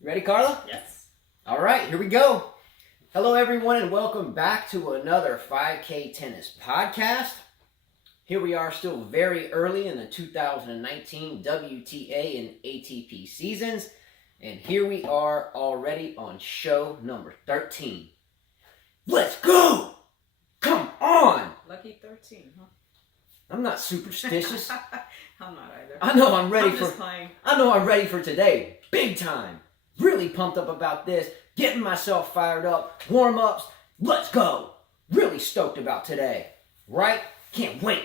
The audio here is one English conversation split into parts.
You ready, Carla? Yes. All right, here we go. Hello, everyone, and welcome back to another 5K Tennis podcast. Here we are still very early in the 2019 WTA and ATP seasons, and here we are already on show number 13. Let's go! Come on! Lucky 13, huh? I'm not superstitious. I'm not either. I know I'm ready I'm for. just playing. I know I'm ready for today, big time. Really pumped up about this, getting myself fired up, warm-ups, let's go. Really stoked about today, right? Can't wait.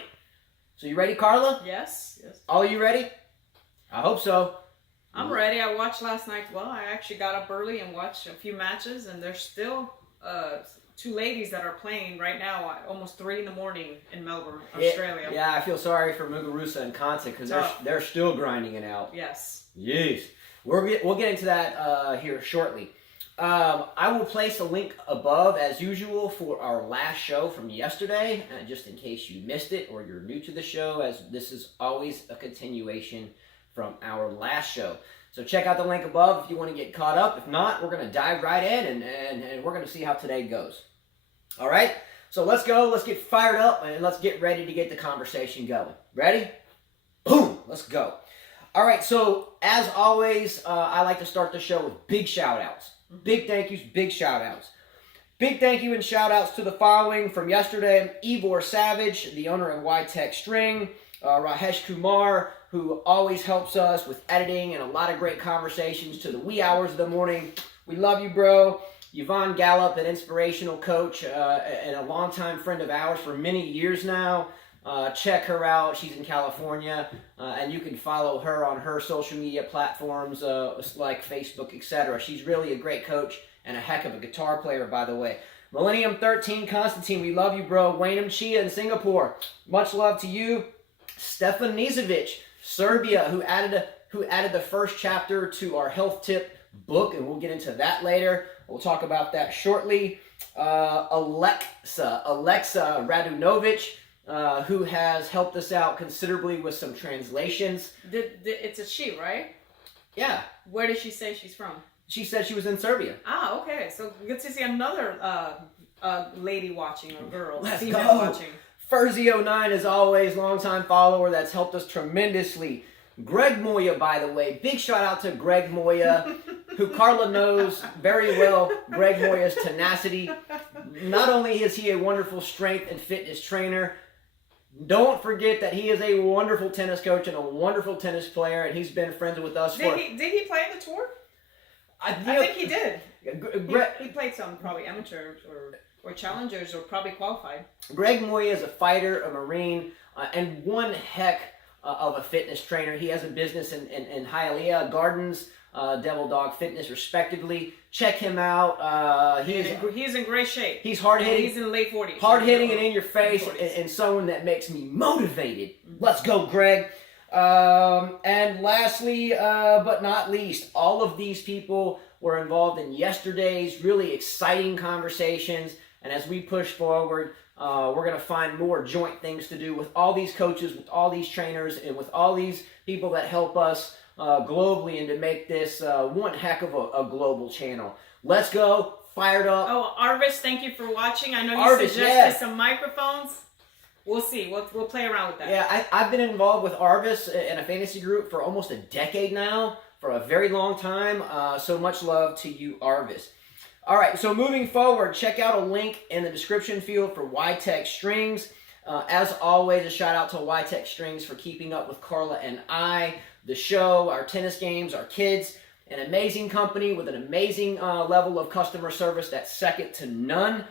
So you ready, Carla? Yes. All you ready? I hope so. I'm ready. I watched last night. Well, I actually got up early and watched a few matches, and there's still two ladies that are playing right now at almost 3 in the morning in Melbourne, Australia. Yeah, I feel sorry for Muguruza and Conte because they're still grinding it out. Yes. Yes. We'll get into that here shortly. I will place a link above, as usual, for our last show from yesterday, just in case you missed it or you're new to the show, as this is always a continuation from our last show. So check out the link above if you want to get caught up. If not, we're going to dive right in, and we're going to see how today goes. All right? So let's go. Let's get fired up, and let's get ready to get the conversation going. Ready? Boom! Let's go. All right, so as always, I like to start the show with big shout-outs. Big thank yous, big shout-outs. Big thank you and shout-outs to the following from yesterday. Ivor Savage, the owner of YTEXT String. Rajesh Kumar, who always helps us with editing and a lot of great conversations to the wee hours of the morning. We love you, bro. Yvonne Gallup, an inspirational coach and a longtime friend of ours for many years now. Check her out. She's in California, and you can follow her on her social media platforms like Facebook, etc. She's really a great coach and a heck of a guitar player, by the way. Millennium 13, Constantine, we love you, bro. Wainam Chia in Singapore, much love to you. Stefan Nizovic, Serbia, who added the first chapter to our health tip book, and we'll get into that later. We'll talk about that shortly. Alexa Radunovic, who has helped us out considerably with some translations. It's a she, right? Yeah. Where did she say she's from? She said she was in Serbia. Ah, okay. So good to see another lady watching, or girl, Let's female go. watching. Furzy09, as always, longtime follower that's helped us tremendously. Greg Moya, by the way. Big shout out to Greg Moya, who Carla knows very well. Greg Moya's tenacity. Not only is he a wonderful strength and fitness trainer, don't forget that he is a wonderful tennis coach and a wonderful tennis player, and he's been friends with us Did he play the tour? I think he did. He played some probably amateurs or challengers or probably qualified. Greg Moya is a fighter, a Marine, and one heck of a fitness trainer. He has a business in Hialeah Gardens, Devil Dog Fitness, respectively. Check him out. He's in great shape. He's hard-hitting. He's in late 40s. Hard-hitting and in your face, and someone that makes me motivated. Let's go, Greg. And lastly, but not least, all of these people were involved in yesterday's really exciting conversations. And as we push forward, we're going to find more joint things to do with all these coaches, with all these trainers, and with all these people that help us globally and to make this one heck of a global channel. Let's go. Fired up. Oh, Arvis, thank you for watching. I know you Arvis, suggested some microphones. We'll see. We'll play around with that. Yeah, I've been involved with Arvis in a fantasy group for almost a decade now, for a very long time. So much love to you, Arvis. All right, so moving forward, check out a link in the description field for YTEXT Strings. As always, a shout out to YTEXT Strings for keeping up with Carla and I, the show, our tennis games, our kids. An amazing company with an amazing level of customer service that's second to none.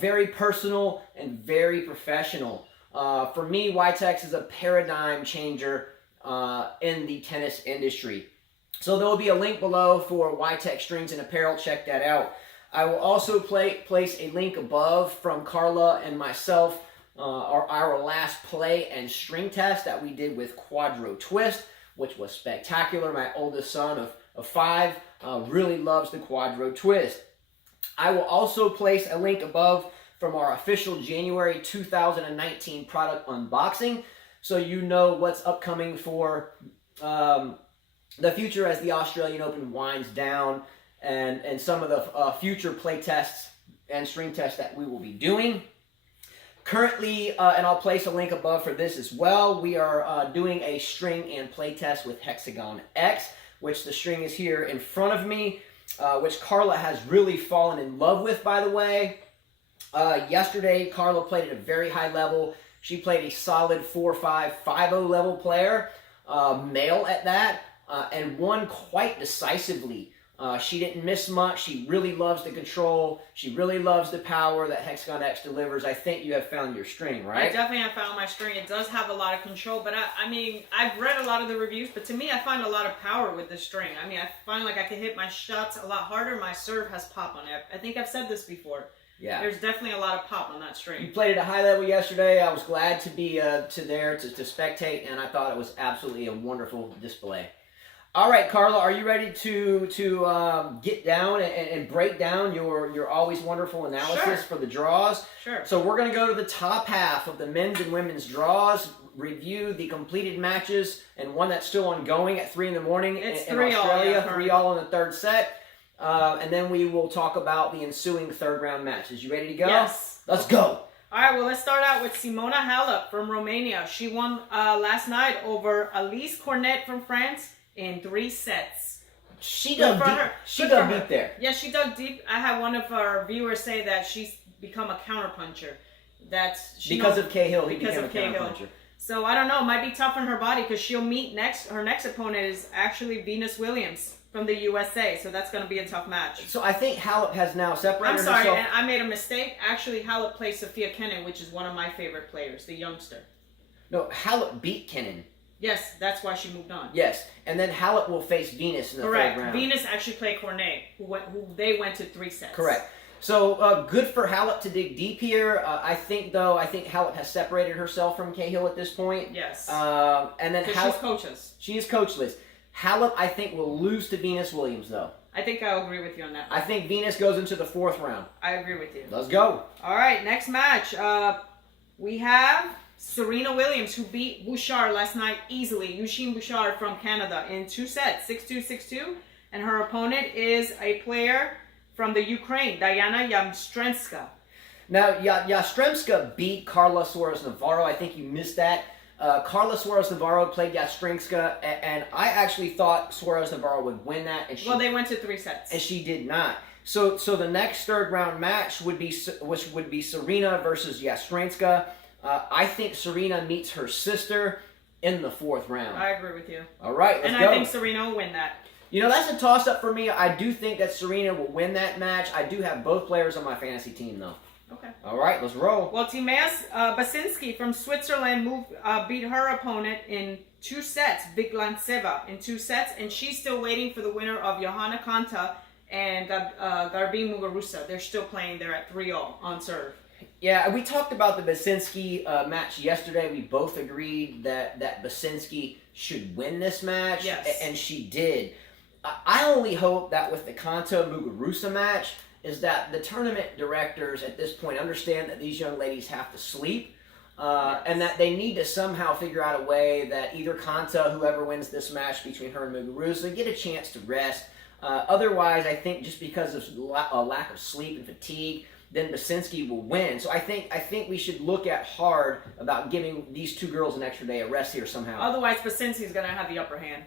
Very personal and very professional. For me, YTEXT is a paradigm changer in the tennis industry. So there will be a link below for YTEXT Strings and Apparel. Check that out. I will also place a link above from Carla and myself, our last play and string test that we did with Quadro Twist, which was spectacular. My oldest son of 5 really loves the Quadro Twist. I will also place a link above from our official January 2019 product unboxing, so you know what's upcoming for the future as the Australian Open winds down and some of the future play tests and string tests that we will be doing. Currently, and I'll place a link above for this as well, we are doing a string and play test with Hexagon X, which the string is here in front of me, which Carla has really fallen in love with, by the way. Yesterday, Carla played at a very high level. She played a solid 4-5, 5-0 level player, male at that, and won quite decisively. She didn't miss much. She really loves the control. She really loves the power that Hexagon X delivers. I think you have found your string, right? I definitely have found my string. It does have a lot of control, but I mean, I've read a lot of the reviews, but to me, I find a lot of power with the string. I mean, I find like I can hit my shots a lot harder. My serve has pop on it. I think I've said this before. Yeah. There's definitely a lot of pop on that string. You played at a high level yesterday. I was glad to be there to spectate, and I thought it was absolutely a wonderful display. All right, Carla, are you ready to get down and break down your always wonderful analysis for the draws? Sure. So we're going to go to the top half of the men's and women's draws, review the completed matches, and one that's still ongoing at 3 in the morning in Australia, 3-all in the third set. And then we will talk about the ensuing third round matches. You ready to go? Yes. Let's go. All right, well, let's start out with Simona Halep from Romania. She won last night over Elise Cornet from France in 3 sets. She dug deep. She dug deep there. Yeah, she dug deep. I had one of our viewers say that she's become a counterpuncher. Because of Cahill, he became a counterpuncher. So I don't know. It might be tough on her body because she'll meet her next opponent is actually Venus Williams from the USA. So that's going to be a tough match. So I think Halep has now separated herself. I'm sorry, and I made a mistake. Actually, Halep plays Sofia Kenin, which is one of my favorite players, the youngster. No, Halep beat Kenin. Yes, that's why she moved on. Yes, and then Halep will face Venus in the third round. Venus actually played Cornet, who they went to 3 sets. Correct. So good for Halep to dig deep here. I think Halep has separated herself from Cahill at this point. Yes. And then she's coachless. She is coachless. Halep, I think, will lose to Venus Williams, though. I think I'll agree with you on that. I think Venus goes into the 4th round. I agree with you. Let's go. All right, next match. We have Serena Williams, who beat Bouchard last night easily. Eugene Bouchard from Canada in 2 sets, 6-2, 6-2. And her opponent is a player from the Ukraine, Diana Yastremska. Now, Yastremska beat Carla Suarez-Navarro. I think you missed that. Carla Suarez-Navarro played Yastremska, and I actually thought Suarez-Navarro would win that. And they went to 3 sets. And she did not. So the next third round match would be Serena versus Yastremska. I think Serena meets her sister in the 4th round. I agree with you. All right, let's go. And I think Serena will win that. You know, that's a toss-up for me. I do think that Serena will win that match. I do have both players on my fantasy team, though. Okay. All right, let's roll. Well, Timaeus Basinski from Switzerland beat her opponent in 2 sets, Viglanceva in 2 sets, and she's still waiting for the winner of Johanna Konta and Garbine Muguruza. They're still playing there at 3-all on serve. Yeah, we talked about the Basinski match yesterday. We both agreed that Basinski should win this match, and she did. I only hope that with the Konta Muguruza match is that the tournament directors at this point understand that these young ladies have to sleep, and that they need to somehow figure out a way that either Konta, whoever wins this match between her and Muguruza, get a chance to rest. Otherwise, I think just because of a lack of sleep and fatigue, then Basinski will win. So I think we should look at hard about giving these 2 girls an extra day of rest here somehow. Otherwise, Basinski's going to have the upper hand.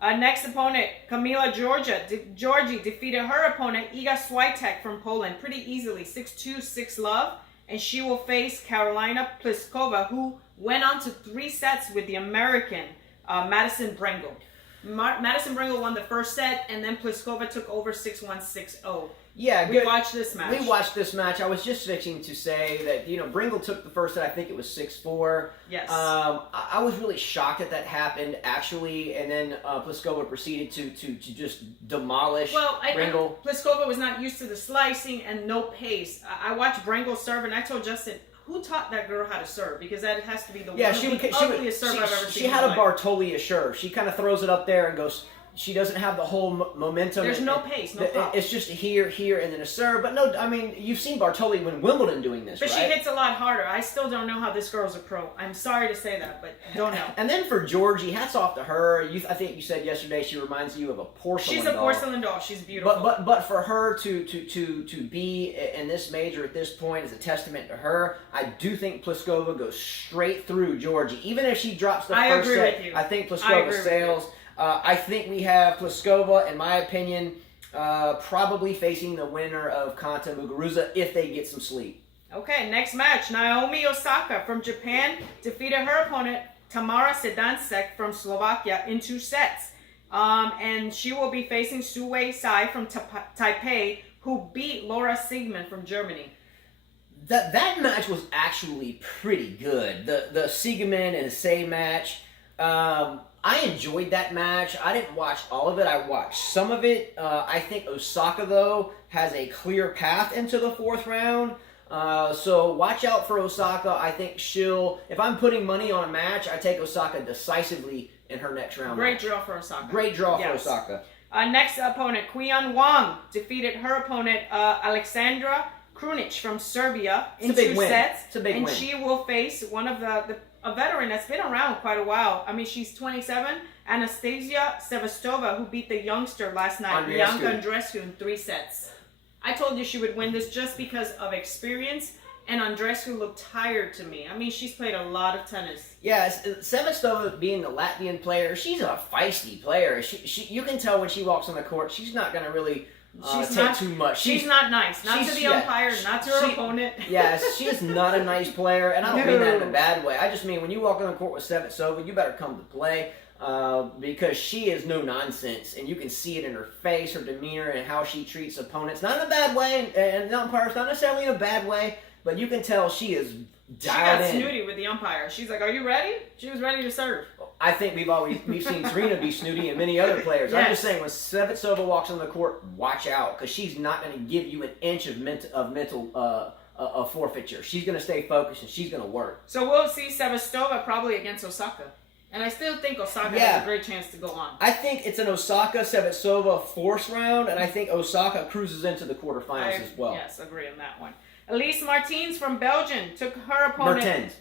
Next opponent, Kamila Georgi defeated her opponent, Iga Swiatek from Poland, pretty easily, 6-2, 6-love. And she will face Karolina Pliskova, who went on to 3 sets with the American Madison Brengle. Madison Brengle won the first set, and then Pliskova took over 6-1, 6-0. Yeah, good. We watched this match. We watched this match. I was just fixing to say that, Bringle took the first set. I think it was 6-4. Yes. I was really shocked that happened, actually, and then Pliskova proceeded to just demolish Bringle. Pliskova was not used to the slicing and no pace. I watched Bringle serve, and I told Justin, who taught that girl how to serve? Because that has to be the ugliest serve I've ever seen. She had a Bartoli serve. She kind of throws it up there and goes She doesn't have the whole momentum. There's no pace, no pop. It's just here, and then a serve. But no, I mean, you've seen Bartoli win Wimbledon doing this, but right? she hits a lot harder. I still don't know how this girl's a pro. I'm sorry to say that, but don't know. And then for Georgie, hats off to her. I think you said yesterday she reminds you of a porcelain doll. She's a porcelain doll. She's beautiful. But for her to be in this major at this point is a testament to her. I do think Pliskova goes straight through Georgie. Even if she drops the first set, with you. I think Pliskova sails. I think we have Pliskova, in my opinion, probably facing the winner of Konta Muguruza if they get some sleep. Okay, next match. Naomi Osaka from Japan defeated her opponent, Tamara Sedansek from Slovakia, in 2 sets. And she will be facing Suwei Sai from Taipei, who beat Laura Siegman from Germany. That match was actually pretty good. The Siegman and Sai match. I enjoyed that match. I didn't watch all of it. I watched some of it. I think Osaka, though, has a clear path into the 4th round. So watch out for Osaka. I think if I'm putting money on a match, I take Osaka decisively in her next round. Great draw for Osaka. Great draw for Osaka. Next opponent, Qian Wang defeated her opponent, Alexandra Krunic from Serbia, in 2 sets. It's a big win. And she will face one of a veteran that's been around quite a while. I mean, she's 27, Anastasia Sevastova, who beat the youngster last night, Bianca Andreescu, in 3 sets. I told you she would win this just because of experience, and Andreescu looked tired to me. I mean, she's played a lot of tennis. Yeah, Sevastova being the Latvian player, she's a feisty player. You can tell when she walks on the court, she's not going to really take too much. She's not nice. Not to the umpire, not to her opponent. Yes, she is not a nice player, and I don't mean that in a bad way. I just mean when you walk on the court with Sevastova, you better come to play because she is no nonsense, and you can see it in her face, her demeanor, and how she treats opponents. Not in a bad way, and the umpire's not necessarily in a bad way, but you can tell she is dialed in. She got snooty with the umpire. She's like, "Are you ready?" She was ready to serve. I think we've seen Serena be snooty and many other players. Yes. I'm just saying when Sevastova walks on the court, watch out because she's not going to give you an inch of mental forfeiture. She's going to stay focused and she's going to work. So we'll see Sevastova probably against Osaka, and I still think Osaka has a great chance to go on. I think it's an Osaka-Sevastova 4th round, and I think Osaka cruises into the quarterfinals as well. Yes, agree on that one. Elise Martins from Belgium took her opponent.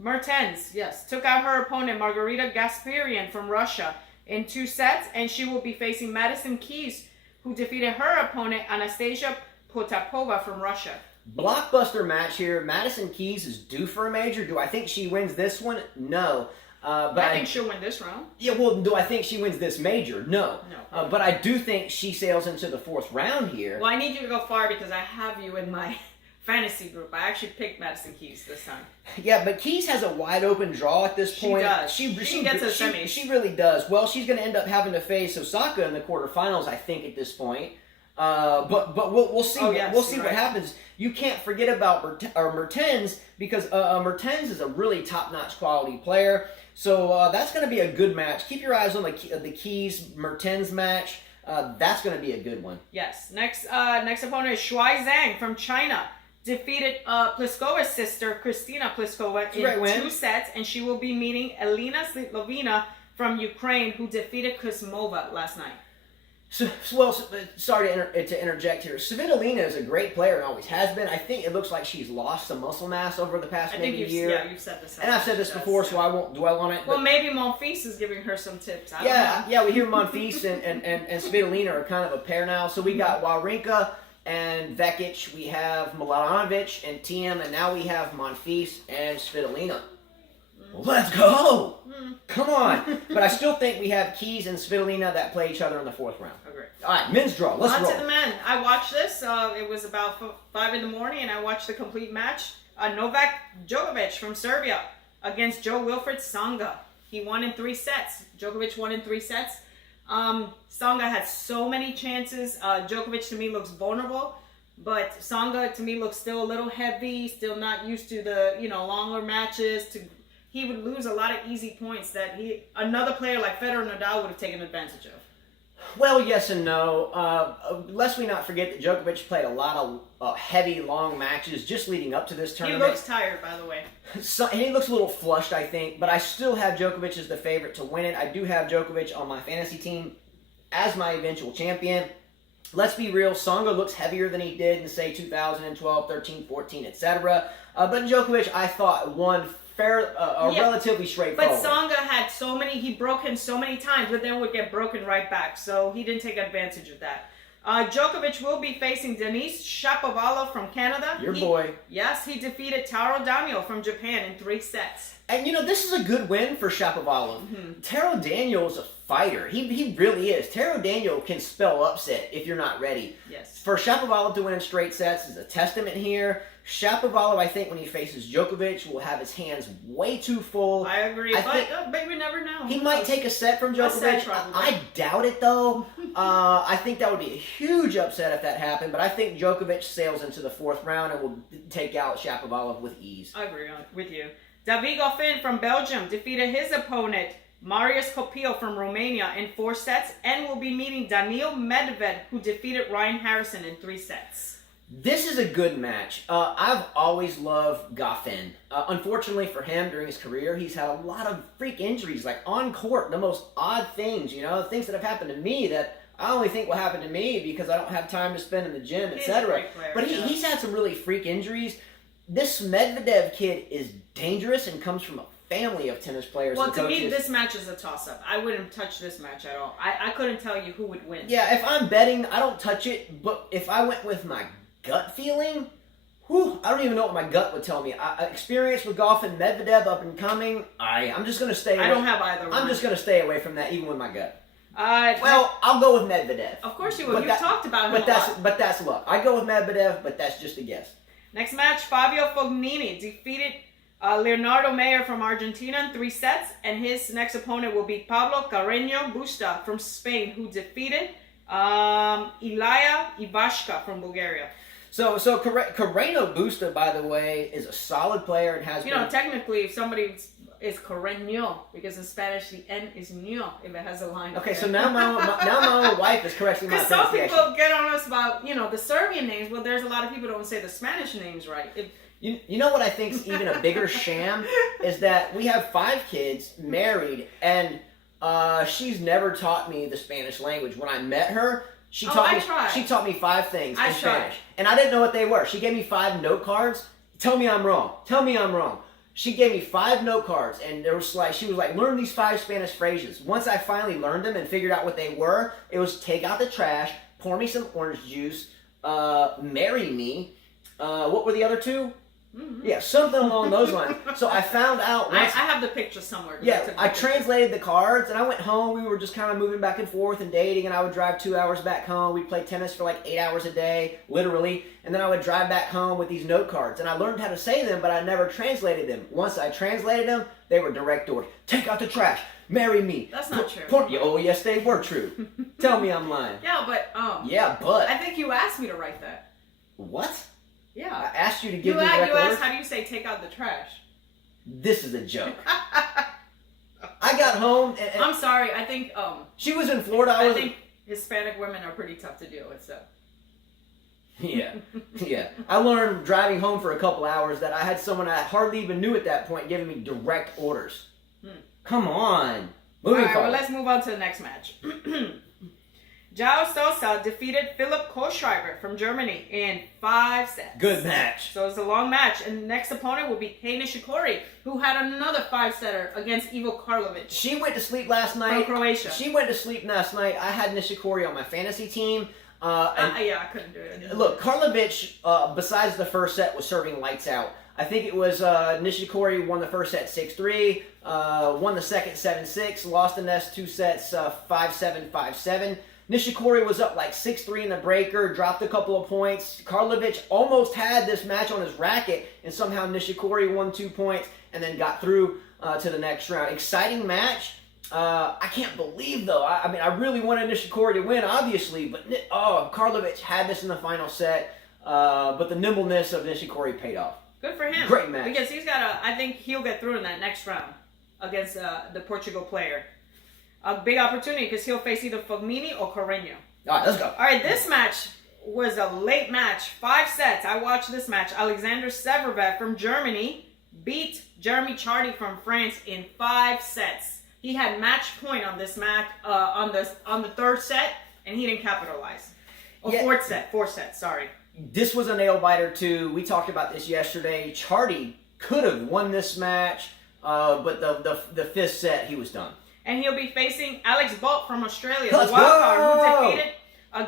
Mertens, yes. Took out her opponent, Margarita Gasparian from Russia, in 2 sets, and she will be facing Madison Keys, who defeated her opponent, Anastasia Potapova from Russia. Blockbuster match here. Madison Keys is due for a major. Do I think she wins this one? No. But I think she'll win this round. Yeah, well, do I think she wins this major? No. No. But I do think she sails into the 4th round here. Well, I need you to go far because I have you in my fantasy group. I actually picked Madison Keys this time. Yeah, but Keys has a wide open draw at this point. She does. She gets a semi. She really does. Well, she's going to end up having to face Osaka in the quarterfinals, I think, at this point. But we'll see. We'll see what happens. You can't forget about Mertens because Mertens is a really top-notch quality player. So that's going to be a good match. Keep your eyes on the Keys Mertens match. That's going to be a good one. Yes. Next opponent is Shuai Zhang from China. Defeated Pliskova's sister, Kristina Pliskova, in 2 sets, and she will be meeting Elena Svitlovina from Ukraine, who defeated Kuzmova last night. Sorry to interject here. Svitolina is a great player and always has been. I think it looks like she's lost some muscle mass over the past maybe year. Yeah, you've said this. And I've said this before, so I won't dwell on it. Well, maybe Monfils is giving her some tips. I don't know. Yeah, we hear Monfils and Svitolina are kind of a pair now. So we got Wawrinka and Vekic, we have Milanovic and Thiem, and now we have Monfils and Svitolina. Let's go! Come on! But I still think we have Keys and Svitolina that play each other in the 4th round. Agree. All right, men's draw. Let's roll. On to the men. I watched this. It was about 5 in the morning, and I watched the complete match. Novak Djokovic from Serbia against Jo-Wilfried Tsonga. He won in 3 sets. Djokovic won in 3 sets. Tsonga had so many chances. Djokovic, to me, looks vulnerable. But Tsonga, to me, looks still a little heavy, still not used to the, longer matches. He would lose a lot of easy points that another player like Federer or Nadal would have taken advantage of. Well, yes and no. Lest we not forget that Djokovic played a lot of heavy, long matches just leading up to this tournament. He looks tired, by the way. And he looks a little flushed, I think. But I still have Djokovic as the favorite to win it. I do have Djokovic on my fantasy team. as my eventual champion. Let's be real, Tsonga looks heavier than he did in, say, 2012, 13, 14, etc. But Djokovic, I thought, won relatively straightforward. But Tsonga had he broke him so many times, but then would get broken right back. So he didn't take advantage of that. Djokovic will be facing Denis Shapovalov from Canada. Your boy. Yes, he defeated Taro Daniel from Japan in 3 sets. And this is a good win for Shapovalov. Taro Daniel is a fighter. He really is. Taro Daniel can spell upset if you're not ready. Yes. For Shapovalov to win in straight sets is a testament here. Shapovalov, I think, when he faces Djokovic, will have his hands way too full. I agree, but we never know. He might take a set from Djokovic. I doubt it, though. I think that would be a huge upset if that happened, but I think Djokovic sails into the 4th round and will take out Shapovalov with ease. I agree with you. David Goffin from Belgium defeated his opponent, Marius Copil from Romania, in 4 sets and will be meeting Daniil Medvedev, who defeated Ryan Harrison in 3 sets. This is a good match. I've always loved Goffin. Unfortunately for him, during his career, he's had a lot of freak injuries, like on court, the most odd things, things that have happened to me that I only think will happen to me because I don't have time to spend in the gym, etc. But he's had some really freak injuries. This Medvedev kid is dangerous and comes from a family of tennis players. Well, to me, this match is a toss-up. I wouldn't touch this match at all. I couldn't tell you who would win. Yeah, if I'm betting, I don't touch it. But if I went with my gut feeling, I don't even know what my gut would tell me. Experience with Goffin, Medvedev up and coming. I'm just going to stay away. I don't have either one. I'm just going to stay away from that, even with my gut. I'll go with Medvedev. Of course you will. You've talked about him a lot. But that's luck. I go with Medvedev, but that's just a guess. Next match, Fabio Fognini defeated Leonardo Mayer from Argentina in 3 sets, and his next opponent will be Pablo Carreño Busta from Spain, who defeated Ilya Ivashka from Bulgaria. So Carreño Busta, by the way, is a solid player and has technically, if somebody is Carreño, because in Spanish the N is ño if it has a line. Okay, so now my own wife is correcting my pronunciation. Because some people get on us about the Serbian names. Well, there's a lot of people who don't say the Spanish names right. You know what I think is even a bigger sham is that we have 5 kids, married, and she's never taught me the Spanish language. When I met her, she taught me 5 things in Spanish, and I didn't know what they were. She gave me 5 note cards. Tell me I'm wrong. Tell me I'm wrong. She gave me 5 note cards, and she was like, learn these 5 Spanish phrases. Once I finally learned them and figured out what they were, it was take out the trash, pour me some orange juice, marry me. What were the other 2? Mm-hmm. Yeah, something along those lines. So I found out. I have the picture somewhere. Yeah, I translated the cards, and I went home. We were just kind of moving back and forth and dating, and I would drive 2 hours back home. We'd play tennis for like 8 hours a day, literally, and then I would drive back home with these note cards, and I learned how to say them, but I never translated them. Once I translated them, they were direct orders. Take out the trash. Marry me. That's not true. Oh, yes, they were true. Tell me I'm lying. Yeah, but I think you asked me to write that. What? Yeah. I asked you to give me direct orders. You asked, how do you say take out the trash? This is a joke. I got home and I'm sorry, I think she was in Florida. I think Hispanic women are pretty tough to deal with, so. Yeah. I learned driving home for a couple hours that I had someone I hardly even knew at that point giving me direct orders. Come on. Moving forward. Well, let's move on to the next match. João Sousa defeated Philipp Kohlschreiber from Germany in 5 sets. Good match. So it's a long match. And the next opponent will be Kei Nishikori, who had another 5-setter against Ivo Karlovic. She went to sleep last night. From Croatia. She went to sleep last night. I had Nishikori on my fantasy team. I couldn't do it. Look, Karlovic, besides the first set, was serving lights out. I think it was Nishikori won the first set 6-3, won the second 7-6, lost the next 2 sets 5-7, 5-7. Nishikori was up like 6-3 in the breaker, dropped a couple of points. Karlovic almost had this match on his racket, and somehow Nishikori won 2 points and then got through to the next round. Exciting match. I can't believe, though. I really wanted Nishikori to win, obviously, but Karlovic had this in the final set, but the nimbleness of Nishikori paid off. Good for him. Great match. Because I think he'll get through in that next round against the Portugal player. A big opportunity because he'll face either Fognini or Carreño. All right, let's go. All right, this match was a late match. 5 sets. I watched this match. Alexander Severvet from Germany beat Jeremy Chardy from France in 5 sets. He had match point on this match on the third set, and he didn't capitalize. Oh, Yeah. Fourth set. Sorry. This was a nail biter too. We talked about this yesterday. Chardy could have won this match, but the fifth set he was done. And he'll be facing Alex Bolt from Australia, Let's the wild card, go! who defeated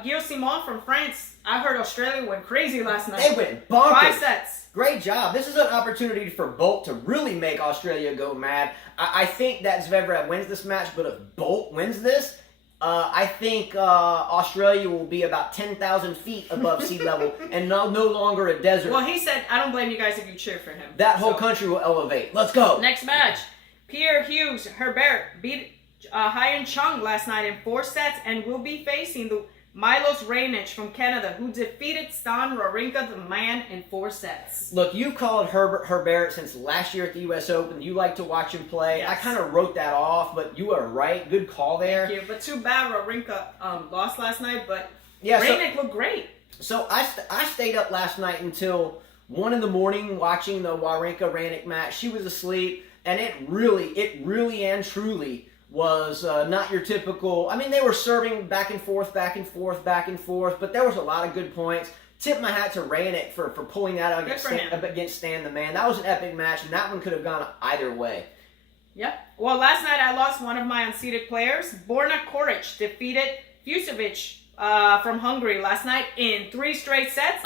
Gilles Simon from France. I heard Australia went crazy last night. They went bonkers. 5 sets. Great job. This is an opportunity for Bolt to really make Australia go mad. I think that Zverev wins this match, but if Bolt wins this, I think Australia will be about 10,000 feet above sea level and no longer a desert. Well, he said, I don't blame you guys if you cheer for him. That whole country will elevate. Let's go. Next match. Pierre Hughes Herbert beat Hyun Chung last night in 4 sets and will be facing the Milos Raonic from Canada, who defeated Stan Wawrinka, the man, in 4 sets. Look, you've called Herbert Herbert since last year at the U.S. Open. You like to watch him play. Yes. I kind of wrote that off, but you are right. Good call there. Thank you. But too bad Wawrinka lost last night, but Yeah, Raonic looked great. So I stayed up last night until 1 in the morning watching the Wawrinka-Raonic match. She was asleep, and it really and truly was not your typical. I mean, they were serving back and forth, but there was a lot of good points. Tip my hat to Raonic for pulling that out against Stan the Man. That was an epic match, and that one could have gone either way. Yep. Well, last night I lost one of my unseeded players. Borna Koric defeated Fusovic from Hungary last night in 3 straight sets.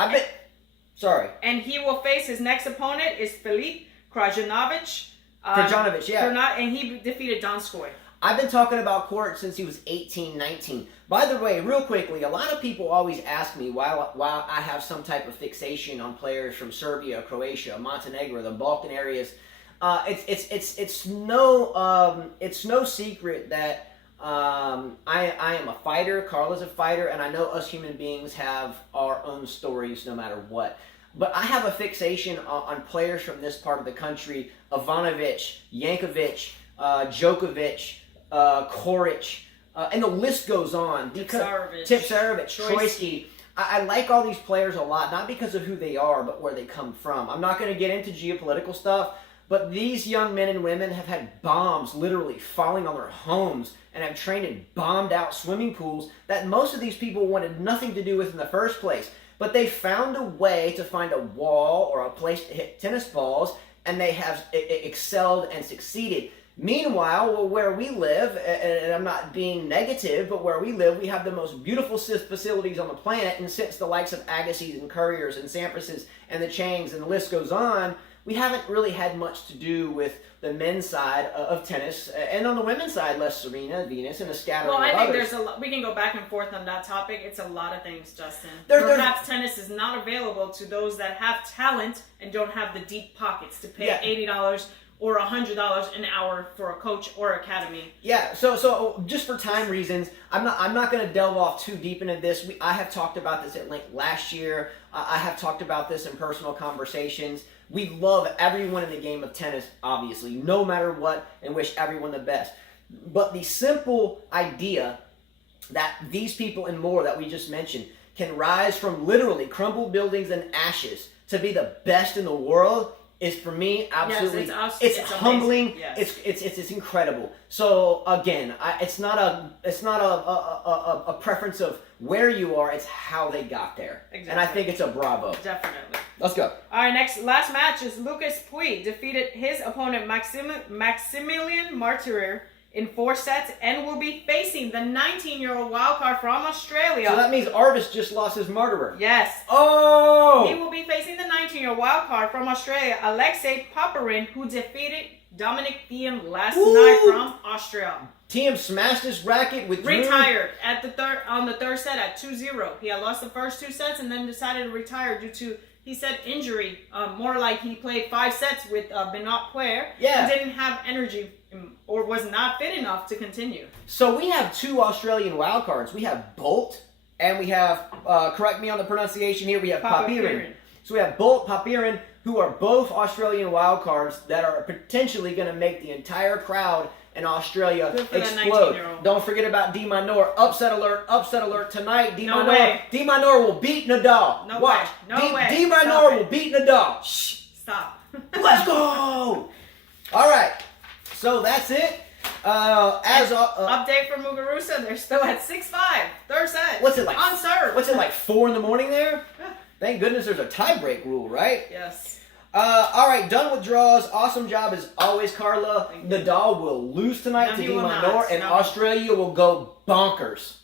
Sorry. And he will face his next opponent is Filip Krajinovic. Krajinovic, yeah. And he defeated Donskoy. I've been talking about Koric since he was 18, 19. By the way, real quickly, a lot of people always ask me why I have some type of fixation on players from Serbia, Croatia, Montenegro, the Balkan areas. It's no secret that I am a fighter. Carla's a fighter, and I know us human beings have our own stories no matter what. But I have a fixation on players from this part of the country: Ivanovic, Yankovic, Djokovic, Koric, and the list goes on. Tipsarevic, Troitsky. I like all these players a lot, not because of who they are, but where they come from. I'm not going to get into geopolitical stuff, but these young men and women have had bombs literally falling on their homes and have trained in bombed out swimming pools that most of these people wanted nothing to do with in the first place. But they found a way to find a wall or a place to hit tennis balls, and they have excelled and succeeded. Meanwhile, where we live, and I'm not being negative, but where we live, we have the most beautiful facilities on the planet, and since the likes of Agassiz and Couriers and Sampras's and the Changs and the list goes on, we haven't really had much to do with the men's side of tennis, and on the women's side, less Serena, Venus, and a scattering of others. Well, I think there's a lot. We can go back and forth on that topic. It's a lot of things, Justin. Perhaps tennis is not available to those that have talent and don't have the deep pockets to pay $80 or $100 an hour for a coach or academy. Yeah. So just for time reasons, I'm not going to delve off too deep into this. I have talked about this at length last year. I have talked about this in personal conversations. We love everyone in the game of tennis, obviously, no matter what, and wish everyone the best. But the simple idea that these people and more that we just mentioned can rise from literally crumbled buildings and ashes to be the best in the world is, for me, absolutely, it's humbling. Yes. It's incredible. So again, it's not a preference of where you are. It's how they got there. Exactly. And I think it's a bravo. Definitely. Let's go. All right, last match is Lukas Pouille defeated his opponent Maximilian Martyr in 4 sets and will be facing the 19-year-old wildcard from Australia. So that means Arvis just lost his martyr. Yes. Oh! He will be facing the 19-year-old wildcard from Australia, Alexei Popyrin, who defeated Dominic Thiem last night from Austria. Thiem smashed his racket with retired on the third set at 2-0. He had lost the first 2 sets and then decided to retire due to, he said, injury. More like he played 5 sets with Benoit Paire. Yeah. He didn't have energy or was not fit enough to continue. So we have 2 Australian wildcards. We have Bolt and we have, correct me on the pronunciation here, we have Popyrin. So we have Bolt, Popyrin, who are both Australian wildcards that are potentially going to make the entire crowd in Australia explode. Don't forget about Di Minor. Upset alert tonight. Di Minor will beat Nadal. No Watch. way. No way. Di Minor will beat Nadal. Shh. Stop. Let's go. All right. So that's it. Update from Muguruza, they're still at 6-5. Third set. What's it like? On serve. What's it like, 4 in the morning there? Thank goodness there's a tie-break rule, right? Yes. All right, done with draws. Awesome job as always, Carla. Nadal will lose tonight No, to he Di will Minor, not. and No. Australia will go bonkers.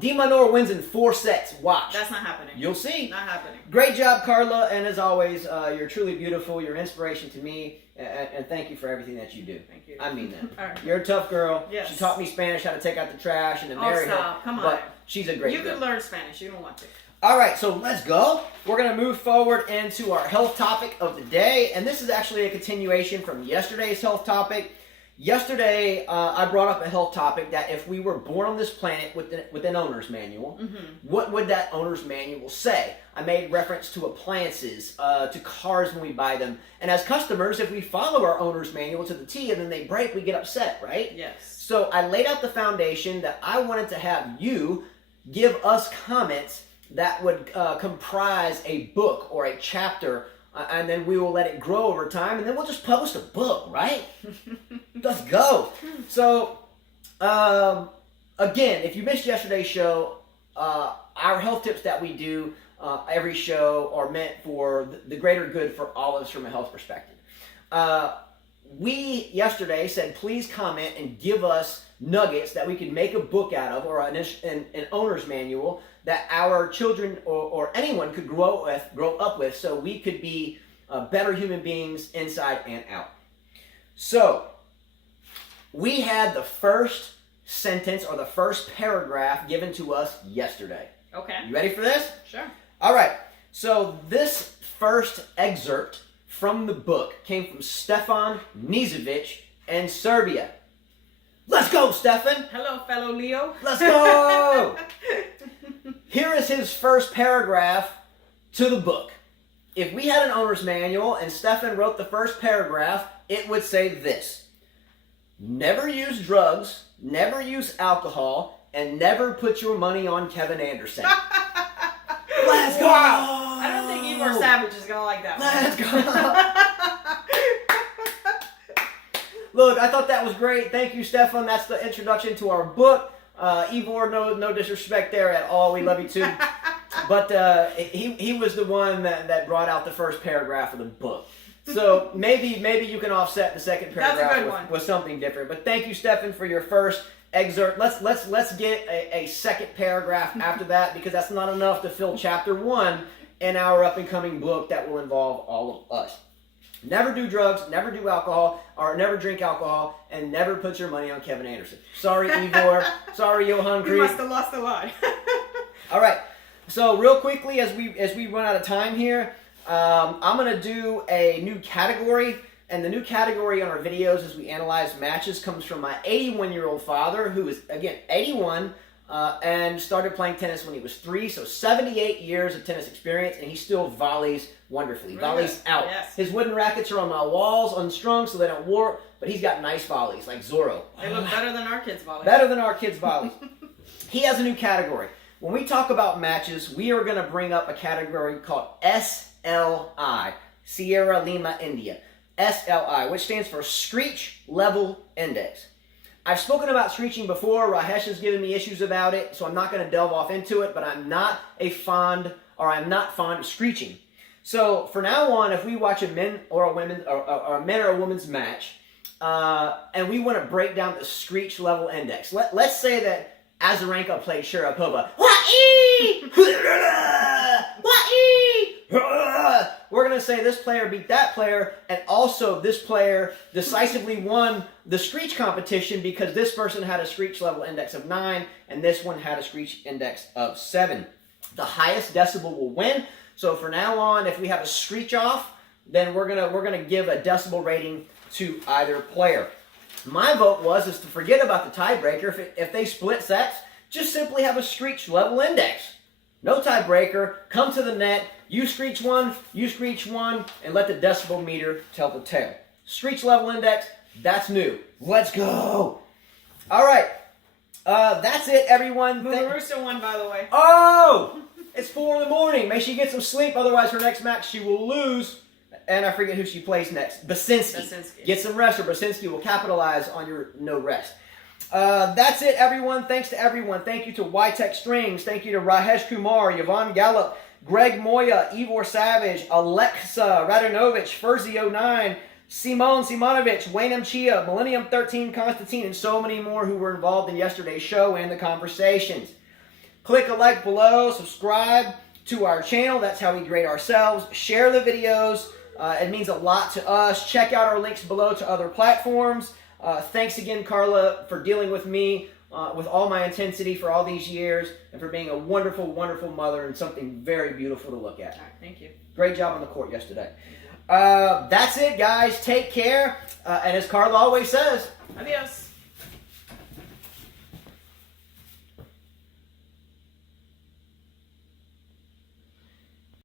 Di Minor wins in 4 sets. Watch. That's not happening. You'll see. Not happening. Great job, Carla, and as always, you're truly beautiful. You're an inspiration to me, and thank you for everything that you do. Thank you. I mean that. All right. You're a tough girl. Yes. She taught me Spanish, how to take out the trash, and to Oh, marry her. stop. Come on. But she's a great You girl. could learn Spanish. You don't want to. All right, so let's go. We're going to move forward into our health topic of the day, and this is actually a continuation from yesterday's health topic. Yesterday, I brought up a health topic that if we were born on this planet with an owner's manual, what would that owner's manual say? I made reference to appliances, to cars when we buy them, and as customers, if we follow our owner's manual to the T and then they break, we get upset, right? Yes. So I laid out the foundation that I wanted to have you give us comments that would comprise a book or a chapter, and then we will let it grow over time, and then we'll just publish the book, right? Let's go. So, again, if you missed yesterday's show, our health tips that we do every show are meant for the greater good for all of us from a health perspective. We yesterday said, please comment and give us nuggets that we can make a book out of, or an owner's manual that our children or anyone could grow up with, so we could be better human beings inside and out. So, we had the first sentence or the first paragraph given to us yesterday. Okay. You ready for this? Sure. All right. So, this first excerpt from the book came from Stefan Nizovic in Serbia. Let's go, Stefan! Hello, fellow Leo. Let's go! Here is his first paragraph to the book. If we had an owner's manual and Stefan wrote the first paragraph, it would say this: never use drugs, never use alcohol, and never put your money on Kevin Anderson. Let's go! Wow. I don't think Igor Savage is going to like that one. Let's go! Look, I thought that was great. Thank you, Stefan. That's the introduction to our book. Igor, no disrespect there at all. We love you too. But he was the one that brought out the first paragraph of the book. So maybe you can offset the second paragraph with something different. But thank you, Stefan, for your first excerpt. Let's get a second paragraph after that, because that's not enough to fill chapter 1 in our up and coming book that will involve all of us. Never do drugs, never do alcohol, or never drink alcohol, and never put your money on Kevin Anderson. Sorry, Igor. Sorry, Johan Krieg. You must have lost a lot. All right. So real quickly, as we run out of time here, I'm going to do a new category. And the new category on our videos as we analyze matches comes from my 81-year-old father, who is, again, 81, and started playing tennis when he was 3. So 78 years of tennis experience, and he still volleys wonderfully. Really Volleys good. out. Yes. His wooden rackets are on my walls, unstrung, so they don't warp, but he's got nice volleys, like Zorro. They look better than our kids' volleys. Better than our kids' volleys. He has a new category. When we talk about matches, we are going to bring up a category called SLI, Sierra Lima India. SLI, which stands for Screech Level Index. I've spoken about screeching before. Rajesh has given me issues about it, so I'm not going to delve off into it, but I'm not fond of screeching. So for now on, if we watch a men or a women's match, and we want to break down the Screech Level Index, let's say that Azarenka played Sharapova. We're going to say this player beat that player, and also this player decisively won the Screech competition because this person had a Screech level index of 9, and this one had a Screech index of 7. The highest decibel will win. So for now on, if we have a Screech off, then we're gonna give a decibel rating to either player. My vote is to forget about the tiebreaker. If they split sets, just simply have a Screech level index. No tiebreaker. Come to the net. You screech one, and let the decibel meter tell the tale. Screech level index, that's new. Let's go. All right. That's it, everyone. Muguruza won, by the way. Oh! It's 4 in the morning. Make sure you get some sleep. Otherwise, her next match, she will lose. And I forget who she plays next. Basinski. Basinski. Get some rest, or Basinski will capitalize on your no rest. That's it, everyone. Thanks to everyone. Thank you to YTEXT Strings. Thank you to Rajesh Kumar, Yvonne Gallup, Greg Moya, Ivor Savage, Alexa Radonovich, Furzy09, Simone Simonovic, Wayne M. Chia, Millennium 13, Constantine, and so many more who were involved in yesterday's show and the conversations. Click a like below, subscribe to our channel. That's how we grade ourselves. Share the videos. It means a lot to us. Check out our links below to other platforms. Thanks again, Carla, for dealing with me with all my intensity for all these years, and for being a wonderful, wonderful mother and something very beautiful to look at. All right, thank you. Great job on the court yesterday. That's it, guys. Take care. And as Carla always says, Adios.